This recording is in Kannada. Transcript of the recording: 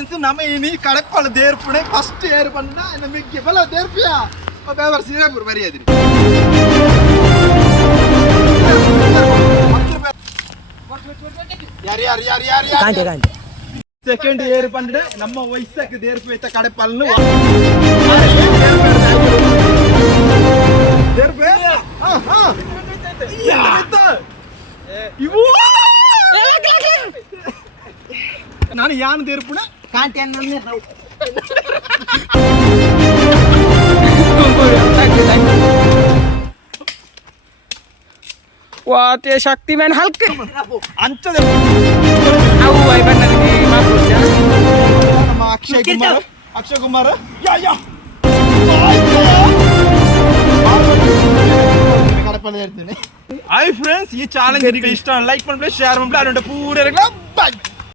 ഫ്രണ്ട്സ് നമ്മ ഇനി കടപ്പാള് തേർപ്പണേ ഫസ്റ്റ് ഏർ പണ്ടാ എന്നെ മിക്ക ബല തേർപ്പിയാ പേവർ സിരാപൂർ മര്യാദ ಯಾರು ಸೆಕೆಂಡ್ ಏರ್ ಬಂದ್ರೆ ನಮ್ಮ ವಯಸ್ಸಕ್ಕೆ ದೇರ್ಪೇತ ಕಡೆ ಪಲ್ಲು ನಾನು ಯಾನ್ ದೇರ್ಪುಣ ಕಾಂಟೆ Wah, dia Shaktiman Hulk. ಅಂಚದ Aku ay ba ನನಗೆ ಮಾಫುಜಾ ನಮ್ಮ ಅಕ್ಷಯ್ ಕುಮಾರ್ ಯಾ ಕಡಪಲ್ಲಿ ಹೇಳ್ತೀನಿ. ಹಾಯ್ ಫ್ರೆಂಡ್ಸ್, ಈ ಚಾಲೆಂಜ್ ನಿಮಗೆ ಇಷ್ಟ ಲೈಕ್ ಮಾಡಿ ಶೇರ್ ಮಾಡಿ ಅಲ್ಲೊಂದು ಪೂರ ಬೈ.